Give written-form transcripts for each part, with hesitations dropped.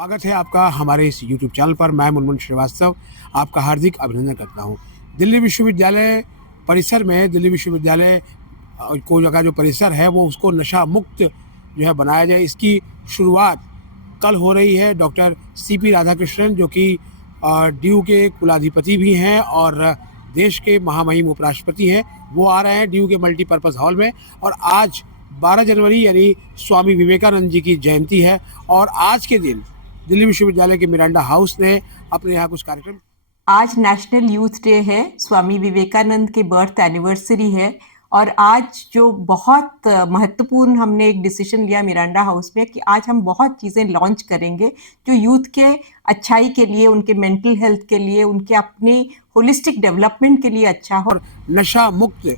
स्वागत है आपका हमारे इस YouTube चैनल पर। मैं मुनमुन श्रीवास्तव आपका हार्दिक अभिनंदन करता हूं। दिल्ली विश्वविद्यालय परिसर में दिल्ली विश्वविद्यालय को का जो परिसर है वो उसको नशा मुक्त जो है बनाया जाए, इसकी शुरुआत कल हो रही है। डॉक्टर CP राधाकृष्णन जो कि DU के कुलाधिपति भी हैं और देश के महामहिम उपराष्ट्रपति हैं, वो आ रहे हैं DU के मल्टीपर्पज़ हॉल में। और आज 12 जनवरी यानी स्वामी विवेकानंद जी की जयंती है और आज के दिन दिल्ली विश्वविद्यालय के मिरांडा हाउस ने अपने यहाँ कुछ कार्यक्रम। आज नेशनल यूथ डे है, स्वामी विवेकानंद के बर्थ एनिवर्सरी है और आज जो बहुत महत्वपूर्ण हमने एक डिसीजन लिया मिरांडा हाउस में कि आज हम बहुत चीज़ें लॉन्च करेंगे जो यूथ के अच्छाई के लिए, उनके मेंटल हेल्थ के लिए, उनके अपने होलिस्टिक डेवलपमेंट के लिए अच्छा हो। और नशा मुक्त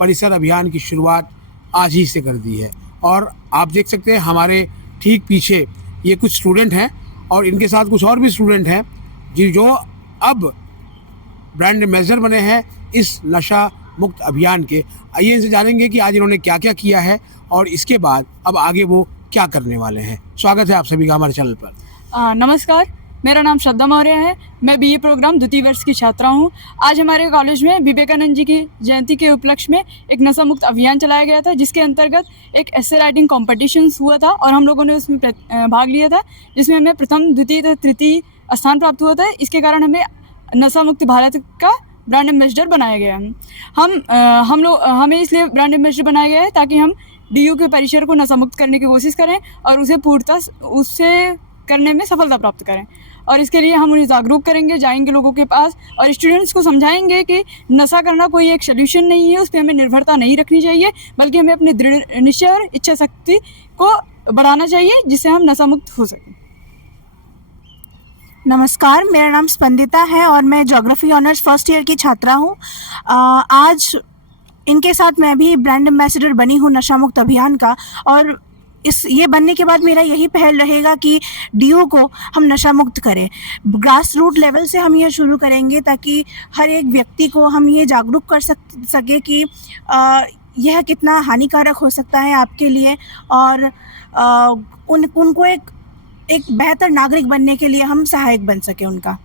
परिसर अभियान की शुरुआत आज ही से कर दी है और आप देख सकते हैं हमारे ठीक पीछे ये कुछ स्टूडेंट हैं और इनके साथ कुछ और भी स्टूडेंट हैं जो अब ब्रांड एम्बेसडर बने हैं इस नशा मुक्त अभियान के। आइए इनसे जानेंगे कि आज इन्होंने क्या क्या किया है और इसके बाद अब आगे वो क्या करने वाले हैं। स्वागत है आप सभी का हमारे चैनल पर। नमस्कार, मेरा नाम श्रद्धा मौर्य है। मैं BA प्रोग्राम द्वितीय वर्ष की छात्रा हूँ। आज हमारे कॉलेज में विवेकानंद जी की जयंती के उपलक्ष्य में एक नशा मुक्त अभियान चलाया गया था, जिसके अंतर्गत एक एसे राइटिंग कॉम्पिटिशन्स हुआ था और हम लोगों ने उसमें भाग लिया था, जिसमें हमें प्रथम, द्वितीय, तृतीय स्थान प्राप्त हुआ था। इसके कारण हमें नशा मुक्त भारत का ब्रांड एम्बेसडर बनाया गया है। हमें इसलिए ब्रांड एम्बेसडर बनाया गया है ताकि हम DU के परिसर को नशा मुक्त करने की कोशिश करें और उससे करने में सफलता प्राप्त करें। और इसके लिए हम उन्हें जागरूक करेंगे, जाएंगे लोगों के पास और स्टूडेंट्स को समझाएंगे कि नशा करना कोई एक सल्यूशन नहीं है, उस पर हमें निर्भरता नहीं रखनी चाहिए, बल्कि हमें अपने दृढ़ निश्चय और इच्छा शक्ति को बढ़ाना चाहिए जिससे हम नशा मुक्त हो सकें। नमस्कार, मेरा नाम स्पंदिता है और मैं ज्योग्राफी ऑनर्स फर्स्ट ईयर की छात्रा हूँ। आज इनके साथ मैं भी ब्रांड एम्बेसडर बनी हूँ नशा मुक्त अभियान का और ये बनने के बाद मेरा यही पहल रहेगा कि DU को हम नशा मुक्त करें। ग्रास रूट लेवल से हम ये शुरू करेंगे ताकि हर एक व्यक्ति को हम ये जागरूक कर सके कि यह कितना हानिकारक हो सकता है आपके लिए और उनको एक बेहतर नागरिक बनने के लिए हम सहायक बन सके उनका।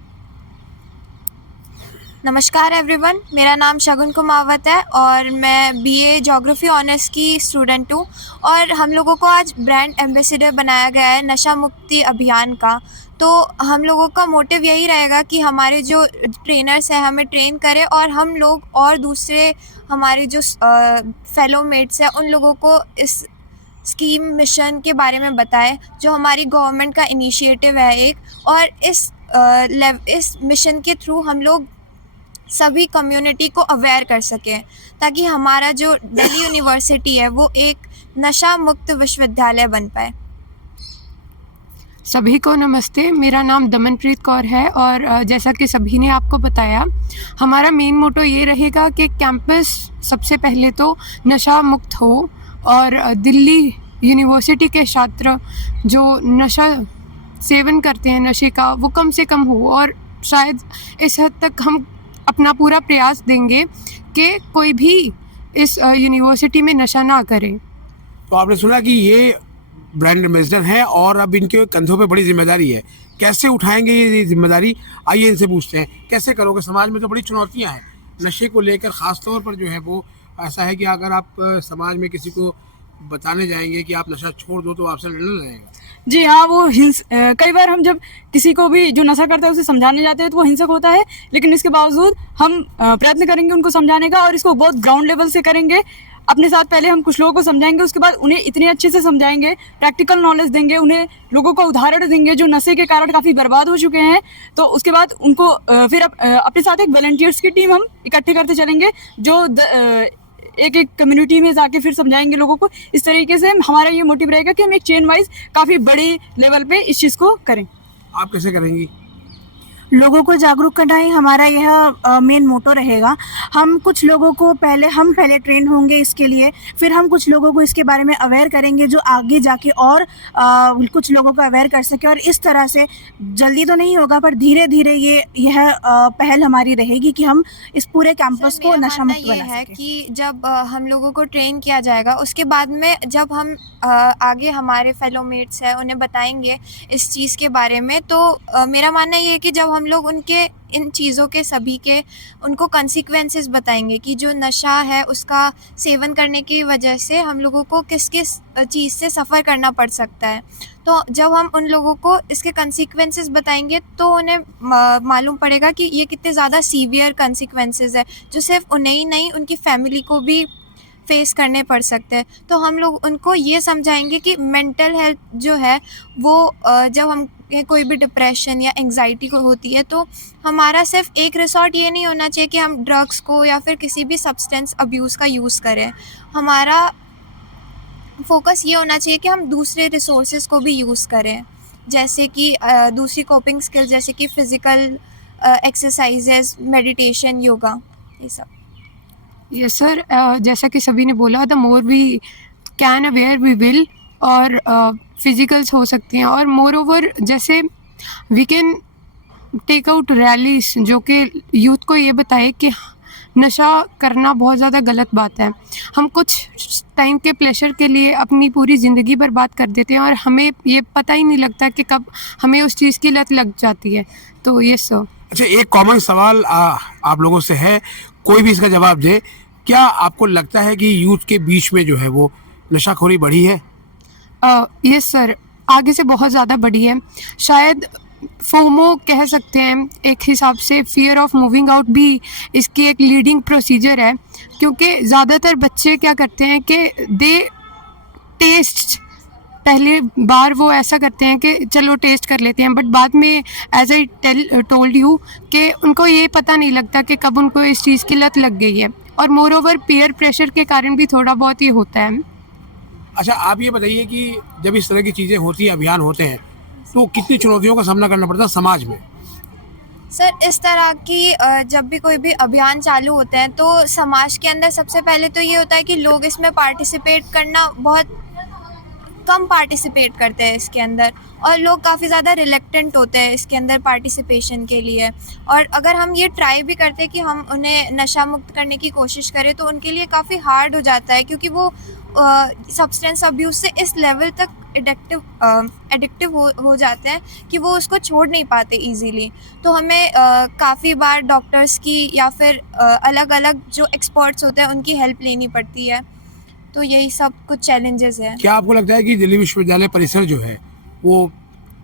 नमस्कार एवरीवन, मेरा नाम शगुन कुमावत है और मैं BA ज्योग्राफी ऑनर्स की स्टूडेंट हूँ और हम लोगों को आज ब्रांड एम्बेसडर बनाया गया है नशा मुक्ति अभियान का। तो हम लोगों का मोटिव यही रहेगा कि हमारे जो ट्रेनर्स हैं हमें ट्रेन करें और हम लोग और दूसरे हमारे जो फेलो मेट्स हैं उन लोगों को इस स्कीम मिशन के बारे में बताएं जो हमारी गवर्नमेंट का इनिशिएटिव है एक। और इस मिशन के थ्रू हम लोग सभी कम्युनिटी को अवेयर कर सकें ताकि हमारा जो दिल्ली यूनिवर्सिटी है वो एक नशा मुक्त विश्वविद्यालय बन पाए। सभी को नमस्ते, मेरा नाम दमनप्रीत कौर है और जैसा कि सभी ने आपको बताया, हमारा मेन मोटो ये रहेगा कि कैंपस सबसे पहले तो नशा मुक्त हो और दिल्ली यूनिवर्सिटी के छात्र जो नशा सेवन करते हैं नशे का वो कम से कम हो और शायद इस हद तक हम अपना पूरा प्रयास देंगे कि कोई भी इस यूनिवर्सिटी में नशा ना करे। तो आपने सुना कि ये ब्रांड एम्बेसडर हैं और अब इनके कंधों पे बड़ी जिम्मेदारी है। कैसे उठाएंगे ये जिम्मेदारी, आइए इनसे पूछते हैं। कैसे करोगे? समाज में तो बड़ी चुनौतियां हैं नशे को लेकर, ख़ास तौर पर जो है वो ऐसा है कि अगर आप समाज में किसी को बताने जाएंगे कि आप नशा छोड़ दो तो आपसे लड़ने लगेगा। जी हाँ, वो कई बार हम जब किसी को भी जो नशा करता है उसे समझाने जाते हैं तो वो हिंसक होता है, लेकिन इसके बावजूद हम प्रयत्न करेंगे उनको समझाने का और इसको बहुत ग्राउंड लेवल से करेंगे। अपने साथ पहले हम कुछ लोगों को समझाएंगे, उसके बाद उन्हें इतने अच्छे से समझाएंगे, प्रैक्टिकल नॉलेज देंगे, उन्हें लोगों को उदाहरण देंगे जो नशे के कारण काफ़ी बर्बाद हो चुके हैं। तो उसके बाद उनको फिर अपने साथ एक वॉलंटियर्स की टीम हम इकट्ठे करते चलेंगे जो एक कम्युनिटी में जाके फिर समझाएंगे लोगों को। इस तरीके से हमारा ये मोटिव रहेगा कि हम एक चेन वाइज काफ़ी बड़े लेवल पे इस चीज़ को करें। आप कैसे करेंगी? लोगों को जागरूक करना ही हमारा यह मेन मोटो रहेगा। हम पहले ट्रेन होंगे इसके लिए, फिर हम कुछ लोगों को इसके बारे में अवेयर करेंगे जो आगे जाके और कुछ लोगों को अवेयर कर सके। और इस तरह से जल्दी तो नहीं होगा पर धीरे धीरे यह पहल हमारी रहेगी कि हम इस पूरे कैंपस को मेरा नशा मानना मुक्त ये बना है सकें। कि जब हम लोगों को ट्रेन किया जाएगा, उसके बाद में जब हम आगे हमारे फेलो मेट्स हैं उन्हें बताएंगे इस चीज़ के बारे में, तो मेरा मानना ये है कि जब हम लोग उनके इन चीज़ों के सभी के उनको कंसिक्वेंसेस बताएंगे कि जो नशा है उसका सेवन करने की वजह से हम लोगों को किस किस चीज़ से सफ़र करना पड़ सकता है, तो जब हम उन लोगों को इसके कंसिक्वेंसेस बताएंगे तो उन्हें मालूम पड़ेगा कि ये कितने ज़्यादा सीवियर कंसिक्वेंसेस है जो सिर्फ उन्हें ही नहीं उनकी फैमिली को भी फेस करने पड़ सकते हैं। तो हम लोग उनको ये समझाएंगे कि मेंटल हेल्थ जो है वो जब हम कोई भी डिप्रेशन या एंग्जाइटी को होती है तो हमारा सिर्फ एक रिसॉर्ट ये नहीं होना चाहिए कि हम ड्रग्स को या फिर किसी भी सब्सटेंस अब्यूज़ का यूज़ करें। हमारा फोकस ये होना चाहिए कि हम दूसरे रिसोर्सेज को भी यूज़ करें, जैसे कि दूसरी कोपिंग स्किल्स जैसे कि फ़िज़िकल एक्सरसाइजेस, मेडिटेशन, योगा, ये सब। यस सर, जैसा कि सभी ने बोला, the more we can aware we will, और फिजिकल्स हो सकती हैं, और मोर ओवर जैसे we can take out rallies जो कि यूथ को ये बताए कि नशा करना बहुत ज़्यादा गलत बात है। हम कुछ टाइम के प्लेजर के लिए अपनी पूरी ज़िंदगी बर्बाद कर देते हैं और हमें ये पता ही नहीं लगता कि कब हमें उस चीज़ की लत लग जाती है। तो यस सर। अच्छा, एक कॉमन सवाल आप लोगों से है, कोई भी इसका जवाब दे। क्या आपको लगता है कि यूथ के बीच में जो है वो नशाखोरी बढ़ी है? यस सर, आगे से बहुत ज़्यादा बढ़ी है। शायद फोमो कह सकते हैं एक हिसाब से, फियर ऑफ मूविंग आउट भी इसकी एक लीडिंग प्रोसीजर है, क्योंकि ज़्यादातर बच्चे क्या करते हैं कि दे टेस्ट, पहले बार वो ऐसा करते हैं कि चलो टेस्ट कर लेते हैं, बट बाद में एज आई टोल्ड यू कि उनको ये पता नहीं लगता कि कब उनको इस चीज़ की लत लग गई है, और मोर ओवर पीयर प्रेशर के कारण भी थोड़ा बहुत ये होता है। अच्छा, आप ये बताइए कि जब इस तरह की चीज़ें होती हैं, अभियान होते हैं, तो कितनी चुनौतियों का सामना करना पड़ता है समाज में? सर, इस तरह की जब भी कोई भी अभियान चालू होते हैं तो समाज के अंदर सबसे पहले तो ये होता है कि लोग इसमें पार्टिसिपेट करना बहुत कम पार्टिसिपेट करते हैं इसके अंदर, और लोग काफ़ी ज़्यादा रिलेक्टेंट होते हैं इसके अंदर पार्टिसिपेशन के लिए। और अगर हम ये ट्राई भी करते हैं कि हम उन्हें नशा मुक्त करने की कोशिश करें तो उनके लिए काफ़ी हार्ड हो जाता है, क्योंकि वो सब्सटेंस अब्यूज़ से इस लेवल तक एडिक्टिव हो जाते हैं कि वो उसको छोड़ नहीं पाते इजीली। तो हमें काफ़ी बार डॉक्टर्स की या फिर अलग अलग जो एक्सपर्ट्स होते हैं उनकी हेल्प लेनी पड़ती है। तो यही सब कुछ चैलेंजेस हैं। क्या आपको लगता है कि दिल्ली विश्वविद्यालय परिसर जो है वो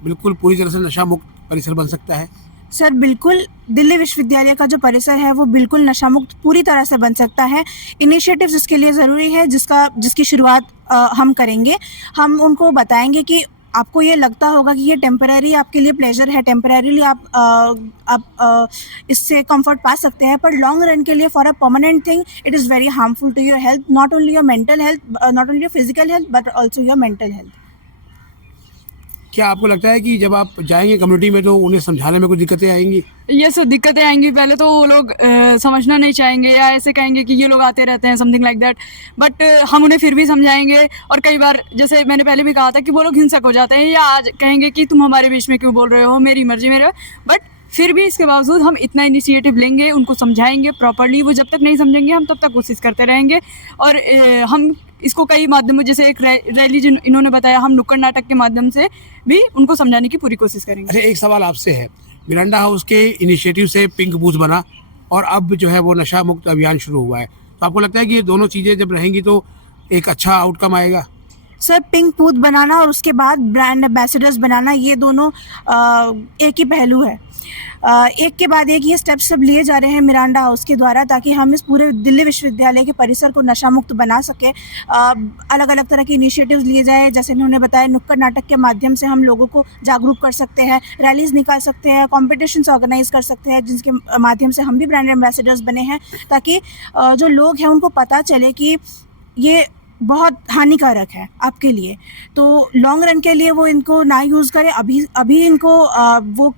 बिल्कुल पूरी तरह से नशा मुक्त परिसर बन सकता है? सर बिल्कुल, दिल्ली विश्वविद्यालय का जो परिसर है वो बिल्कुल नशा मुक्त पूरी तरह से बन सकता है। इनिशिएटिव्स इसके लिए ज़रूरी है जिसकी शुरुआत हम करेंगे। हम उनको बताएंगे कि आपको ये लगता होगा कि ये टेम्पररी आपके लिए प्लेजर है, टेम्पररीली आप इससे कंफर्ट पा सकते हैं, पर लॉन्ग रन के लिए for a permanent thing it is very harmful to your health, not only your mental health, not only your physical health but also your mental health. क्या आपको लगता है कि जब आप जाएंगे कम्युनिटी में तो उन्हें समझाने में कुछ दिक्कतें आएंगी? ये सब दिक्कतें आएंगी। पहले तो वो लोग समझना नहीं चाहेंगे या ऐसे कहेंगे कि ये लोग आते रहते हैं, समथिंग लाइक दैट, बट हम उन्हें फिर भी समझाएंगे। और कई बार जैसे मैंने पहले भी कहा था कि वो लोग हिंसक हो जाते हैं या आज कहेंगे कि तुम हमारे बीच में क्यों बोल रहे हो, मेरी मर्जी मेरे, बट फिर भी इसके बावजूद हम इतना इनिशिएटिव लेंगे, उनको समझाएंगे प्रॉपर्ली। वो जब तक नहीं समझेंगे हम तब तक कोशिश करते रहेंगे। और हम इसको कई माध्यमों, जैसे एक रैली जो इन्होंने बताया, हम नुक्कड़ नाटक के माध्यम से भी उनको समझाने की पूरी कोशिश करेंगे। अच्छा, एक सवाल आपसे है, मिरांडा हाउस के इनिशिएटिव से पिंक बूथ बना और अब जो है वो नशा मुक्त अभियान शुरू हुआ है, तो आपको लगता है कि ये दोनों चीज़ें जब रहेंगी तो एक अच्छा आउटकम आएगा? सर, पिंक बूथ बनाना और उसके बाद ब्रांड एम्बेसडर्स बनाना, ये दोनों एक ही पहलू है। एक के बाद एक ये स्टेप्स सब लिए जा रहे हैं मिरांडा हाउस के द्वारा, ताकि हम इस पूरे दिल्ली विश्वविद्यालय के परिसर को नशा मुक्त बना सके। अलग अलग तरह के इनिशिएटिव्स लिए जाएँ, जैसे इन्होंने बताया, नुक्कड़ नाटक के माध्यम से हम लोगों को जागरूक कर सकते हैं, रैलीज निकाल सकते हैं, कॉम्पिटिशन्स ऑर्गेनाइज कर सकते हैं, जिसके माध्यम से हम भी ब्रांड एम्बेसडर्स बने हैं, ताकि जो लोग हैं उनको पता चले कि ये बहुत हानिकारक है आपके लिए। तो लॉन्ग रन के लिए वो इनको ना यूज़ करें, अभी इनको वो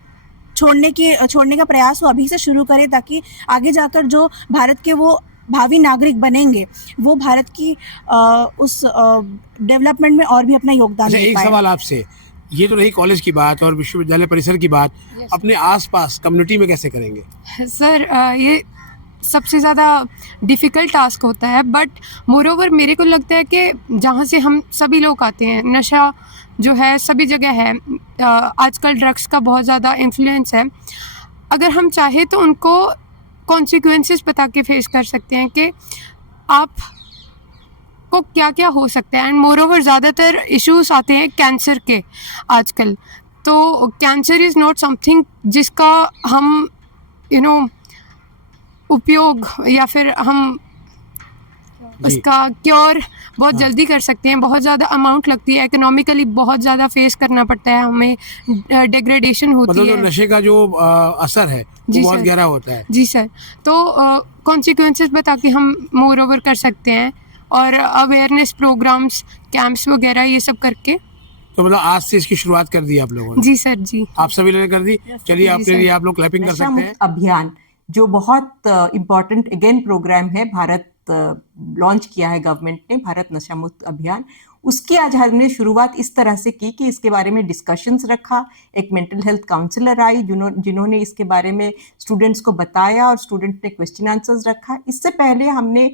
छोड़ने का प्रयास वो अभी से शुरू करें, ताकि आगे जाकर जो भारत के वो भावी नागरिक बनेंगे वो भारत की उस डेवलपमेंट में और भी अपना योगदान अच्छा, दे एक पाए। सवाल आपसे, ये तो रही कॉलेज की बात और विश्वविद्यालय परिसर की बात, अपने आसपास कम्युनिटी में कैसे करेंगे? सर ये सबसे ज़्यादा डिफ़िकल्ट टास्क होता है, बट मोरोवर मेरे को लगता है कि जहाँ से हम सभी लोग आते हैं, नशा जो है सभी जगह है। आजकल ड्रग्स का बहुत ज़्यादा इन्फ्लुएंस है। अगर हम चाहें तो उनको कॉन्सिक्वेंसेस बता के फेस कर सकते हैं कि आप को क्या क्या हो सकता है। एंड मोरोवर ज़्यादातर इश्यूज आते हैं कैंसर के आजकल। तो कैंसर इज़ नॉट समथिंग जिसका हम उपयोग या फिर हम उसका क्योर बहुत जल्दी कर सकते हैं। बहुत ज़्यादा अमाउंट लगती है, इकोनॉमिकली बहुत ज़्यादा फेस करना पड़ता है हमें, डिग्रेडेशन होती मतलब जो है। नशे का जो असर है वो जी बहुत सर। गहरा होता है। जी सर, तो कॉन्सिक्वेंसेस बता के हम मोर ओवर कर सकते हैं, और अवेयरनेस प्रोग्राम्स, कैंप्स वगैरह ये सब करके। तो मतलब आज से इसकी शुरुआत कर दी आप लोगों ने? जी सर, जी। आप सभी ने कर दी? चलिए जी आपके सर। लिए आप लोग क्लैपिंग कर नशा सकते हैं। मुक्त अभियान जो बहुत इम्पोर्टेंट अगेन प्रोग्राम है, भारत लॉन्च किया है गवर्नमेंट ने, भारत नशा मुक्त अभियान। उसकी आज हमने शुरुआत इस तरह से की कि इसके बारे में डिस्कशंस रखा। एक मेंटल हेल्थ काउंसलर आई जिन्होंने इसके बारे में स्टूडेंट्स को बताया और स्टूडेंट ने क्वेश्चन आंसर्स रखा। इससे पहले हमने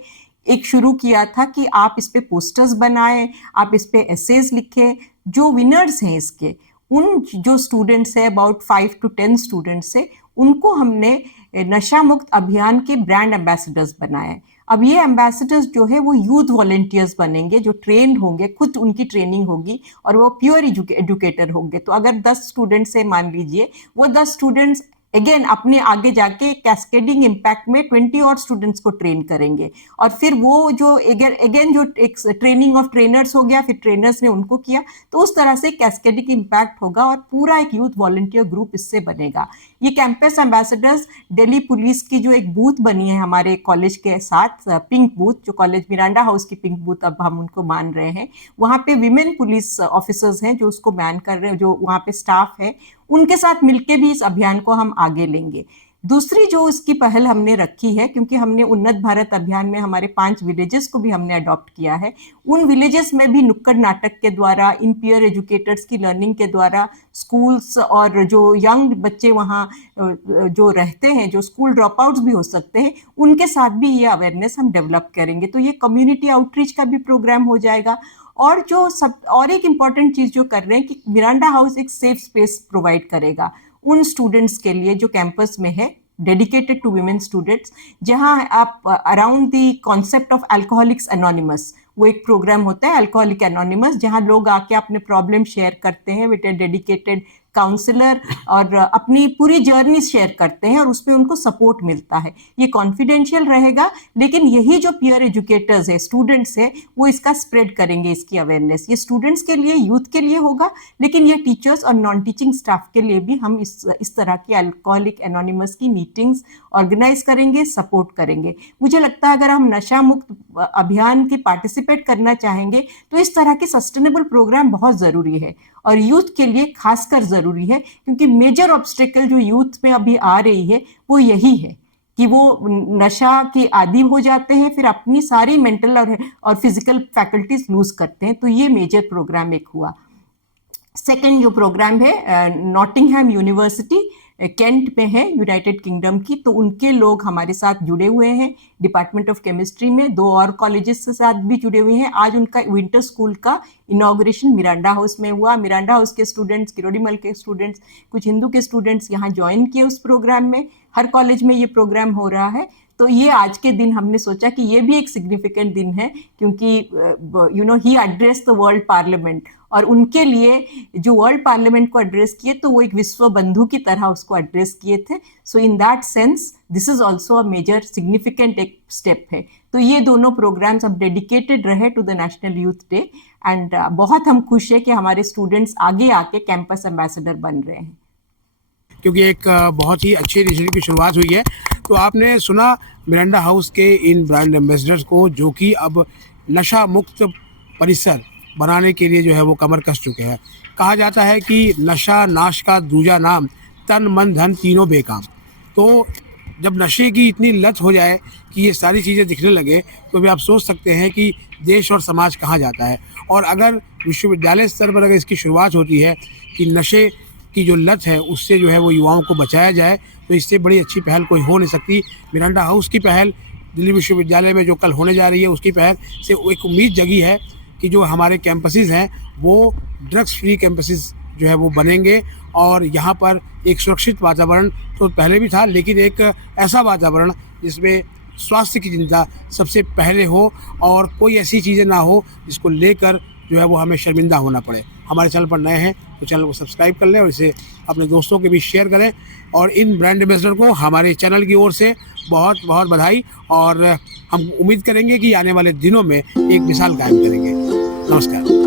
एक शुरू किया था कि आप इस पे पोस्टर्स बनाएं, आप इस पे एसेज लिखें। जो विनर्स हैं इसके, उन जो स्टूडेंट्स हैं, अबाउट 5 to 10 स्टूडेंट्स हैं, उनको हमने नशा मुक्त अभियान के ब्रांड एम्बेसडर्स बनाए। अब ये एम्बेसडर्स जो है वो यूथ वॉलंटियर्स बनेंगे, जो ट्रेंड होंगे, खुद उनकी ट्रेनिंग होगी और वो प्योर एजुकेटर होंगे। तो अगर 10 स्टूडेंट्स है मान लीजिए, वो 10 स्टूडेंट्स अगेन अपने आगे जाके कैस्केडिंग इम्पैक्ट में 20 और स्टूडेंट्स को ट्रेन करेंगे। और फिर वो जो अगेन जो एक ट्रेनिंग ऑफ ट्रेनर्स हो गया, फिर ट्रेनर्स ने उनको किया, तो उस तरह से कैस्केडिंग इम्पैक्ट होगा और पूरा एक यूथ वॉलंटियर ग्रुप इससे बनेगा। ये कैंपस एम्बेसडर्स दिल्ली पुलिस की जो एक बूथ बनी है हमारे कॉलेज के साथ, पिंक बूथ, जो कॉलेज मिरांडा हाउस की पिंक बूथ अब हम उनको मान रहे हैं, वहाँ पे विमेन पुलिस ऑफिसर्स हैं जो उसको मैन कर रहे हैं, जो वहाँ पे स्टाफ है, उनके साथ मिलके भी इस अभियान को हम आगे लेंगे। दूसरी जो इसकी पहल हमने रखी है, क्योंकि हमने उन्नत भारत अभियान में हमारे 5 विलेजेस को भी हमने अडॉप्ट किया है, उन विलेजेस में भी नुक्कड़ नाटक के द्वारा, इन पीयर एजुकेटर्स की लर्निंग के द्वारा, स्कूल्स और जो यंग बच्चे वहाँ जो रहते हैं, जो स्कूल ड्रॉप आउट्स भी हो सकते हैं, उनके साथ भी ये अवेयरनेस हम डेवलप करेंगे। तो ये कम्युनिटी आउटरीच का भी प्रोग्राम हो जाएगा। और जो सब और एक इम्पॉर्टेंट चीज़ जो कर रहे हैं कि मिरांडा हाउस एक सेफ स्पेस प्रोवाइड करेगा उन स्टूडेंट्स के लिए जो कैंपस में है, डेडिकेटेड टू विमेन स्टूडेंट्स, जहां आप around the concept of alcoholics anonymous, वो एक प्रोग्राम होता है अल्कोहलिक एनोनिमस, जहां लोग आके अपने प्रॉब्लम शेयर करते हैं विद ए डेडिकेटेड काउंसलर और अपनी पूरी जर्नी शेयर करते हैं और उसमें उनको सपोर्ट मिलता है। ये कॉन्फिडेंशियल रहेगा, लेकिन यही जो पीयर एजुकेटर्स है, स्टूडेंट्स है, वो इसका स्प्रेड करेंगे, इसकी अवेयरनेस। ये स्टूडेंट्स के लिए, यूथ के लिए होगा, लेकिन ये टीचर्स और नॉन टीचिंग स्टाफ के लिए भी हम इस तरह की अल्कोहलिक एनोनिमस की मीटिंग्स ऑर्गेनाइज करेंगे, सपोर्ट करेंगे। मुझे लगता है अगर हम नशा मुक्त अभियान की पार्टिसिपेट करना चाहेंगे तो इस तरह के सस्टेनेबल प्रोग्राम बहुत ज़रूरी है और यूथ के लिए खासकर ज़रूरी है, क्योंकि मेजर ऑब्स्टेकल जो यूथ में अभी आ रही है वो यही है कि वो नशा के आदी हो जाते हैं, फिर अपनी सारी मेंटल और फिजिकल फैकल्टीज लूज करते हैं। तो ये मेजर प्रोग्राम एक हुआ। सेकेंड जो प्रोग्राम है, नॉटिंघम यूनिवर्सिटी केंट में है, यूनाइटेड किंगडम की, तो उनके लोग हमारे साथ जुड़े हुए हैं डिपार्टमेंट ऑफ केमिस्ट्री में, 2 और कॉलेजेस के साथ भी जुड़े हुए हैं। आज उनका विंटर स्कूल का इनॉग्रेशन मिरांडा हाउस में हुआ। मिरांडा हाउस के स्टूडेंट्स, किरोड़ीमल के स्टूडेंट्स, कुछ हिंदू के स्टूडेंट्स यहाँ ज्वाइन किए उस प्रोग्राम में। हर कॉलेज में ये प्रोग्राम हो रहा है। तो ये आज के दिन हमने सोचा कि ये भी एक सिग्निफिकेंट दिन है, क्योंकि ही एड्रेस द वर्ल्ड पार्लियामेंट, और उनके लिए जो वर्ल्ड पार्लियामेंट को एड्रेस किए तो वो एक विश्व बंधु की तरह उसको एड्रेस किए थे। So in that sense this is also a major significant एक स्टेप है। तो ये दोनों प्रोग्राम्स अब डेडिकेटेड रहे to the national youth day, and बहुत हम खुश है कि हमारे स्टूडेंट्स आगे आके कैंपस एम्बेसडर बन रहे हैं, क्योंकि एक बहुत ही अच्छी इनिशिएटिव की शुरुआत हुई है। तो आपने सुना मिरांडा हाउस के इन ब्रांड एम्बेसडर्स को, जो कि अब नशा मुक्त परिसर बनाने के लिए जो है वो कमर कस चुके हैं। कहा जाता है कि नशा नाश का दूजा नाम तन मन धन तीनों बेकाम। तो जब नशे की इतनी लत हो जाए कि ये सारी चीज़ें दिखने लगे तो भी आप सोच सकते हैं कि देश और समाज कहाँ जाता है। और अगर विश्वविद्यालय स्तर पर अगर इसकी शुरुआत होती है कि नशे की जो लत है उससे जो है वो युवाओं को बचाया जाए, तो इससे बड़ी अच्छी पहल कोई हो नहीं सकती। मिरांडा हाउस की पहल, दिल्ली विश्वविद्यालय में जो कल होने जा रही है उसकी पहल से एक उम्मीद जगी है कि जो हमारे कैंपसेस हैं वो ड्रग्स फ्री कैंपसेस जो है वो बनेंगे और यहाँ पर एक सुरक्षित वातावरण तो पहले भी था, लेकिन एक ऐसा वातावरण जिसमें स्वास्थ्य की चिंता सबसे पहले हो और कोई ऐसी चीज़ें ना हो जिसको लेकर जो है वो हमें शर्मिंदा होना पड़े। हमारे चैनल पर नए हैं तो चैनल को सब्सक्राइब कर लें और इसे अपने दोस्तों के बीच शेयर करें। और इन ब्रांड एम्बेसडर को हमारे चैनल की ओर से बहुत बहुत बधाई, और हम उम्मीद करेंगे कि आने वाले दिनों में एक मिसाल कायम करेंगे। नमस्कार।